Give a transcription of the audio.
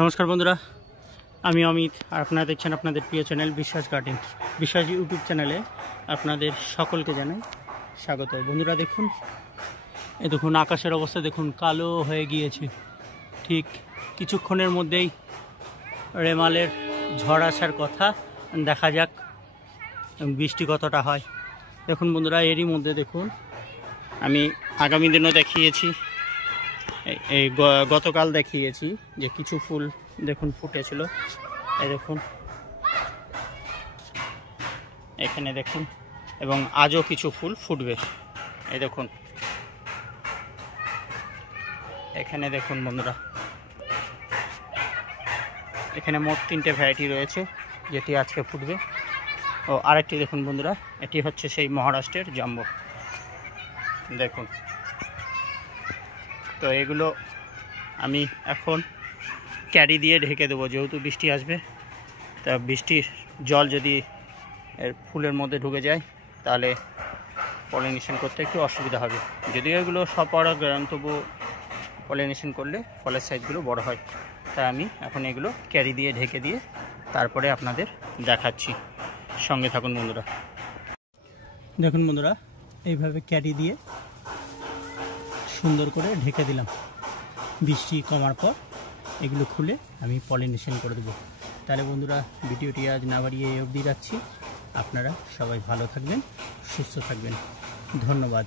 নমস্কার বন্ধুরা, আমি অমিত আর আপনারা দেখছেন আপনাদের প্রিয় চ্যানেল বিশ্বাস গার্ডেন। বিশ্বাস ইউটিউব চ্যানেলে আপনাদের সকলকে জানাই স্বাগত। বন্ধুরা দেখুন, দেখুন আকাশের অবস্থা দেখুন, কালো হয়ে গিয়েছে। ঠিক কিছুক্ষণের মধ্যেই রেমালের ঝড় আসার কথা, দেখা যাক বৃষ্টি কতটা হয়। দেখুন বন্ধুরা, এরই মধ্যে দেখুন আমি আগামী দিনও দেখিয়েছি, এই গতকাল দেখিয়েছি যে কিছু ফুল দেখুন ফুটেছিল। এই দেখুন, এখানে দেখুন, এবং আজও কিছু ফুল ফুটবে। এই দেখুন, এখানে দেখুন বন্ধুরা, এখানে মোট 3টে ভ্যারাইটি রয়েছে যেটি আজকে ফুটবে। ও আরেকটি দেখুন বন্ধুরা, এটি হচ্ছে সেই মহারাষ্ট্রের জাম্বো। দেখুন, তো এগুলো আমি এখন ক্যারি দিয়ে ঢেকে দেবো, যেহেতু বৃষ্টি আসবে। তা বৃষ্টির জল যদি এর ফুলের মধ্যে ঢুকে যায় তাহলে পলিনেশন করতে একটু অসুবিধা হবে। যদিও এগুলো স্বপরাগয়ন, তবু পলিনেশন করলে ফলের সাইজগুলো বড় হয়। তাই আমি এখন এগুলো ক্যারি দিয়ে ঢেকে দিয়ে তারপরে আপনাদের দেখাচ্ছি। সঙ্গে থাকুন বন্ধুরা। দেখুন বন্ধুরা, এইভাবে ক্যারি দিয়ে সুন্দর করে ঢেকে দিলাম। বৃষ্টি কমার পর এগুলো খুলে আমি পলিনেশন করে দেবো। তাহলে বন্ধুরা, ভিডিওটি আজ না বাড়িয়ে এই অবধি রাখছি। আপনারা সবাই ভালো থাকবেন, সুস্থ থাকবেন। ধন্যবাদ।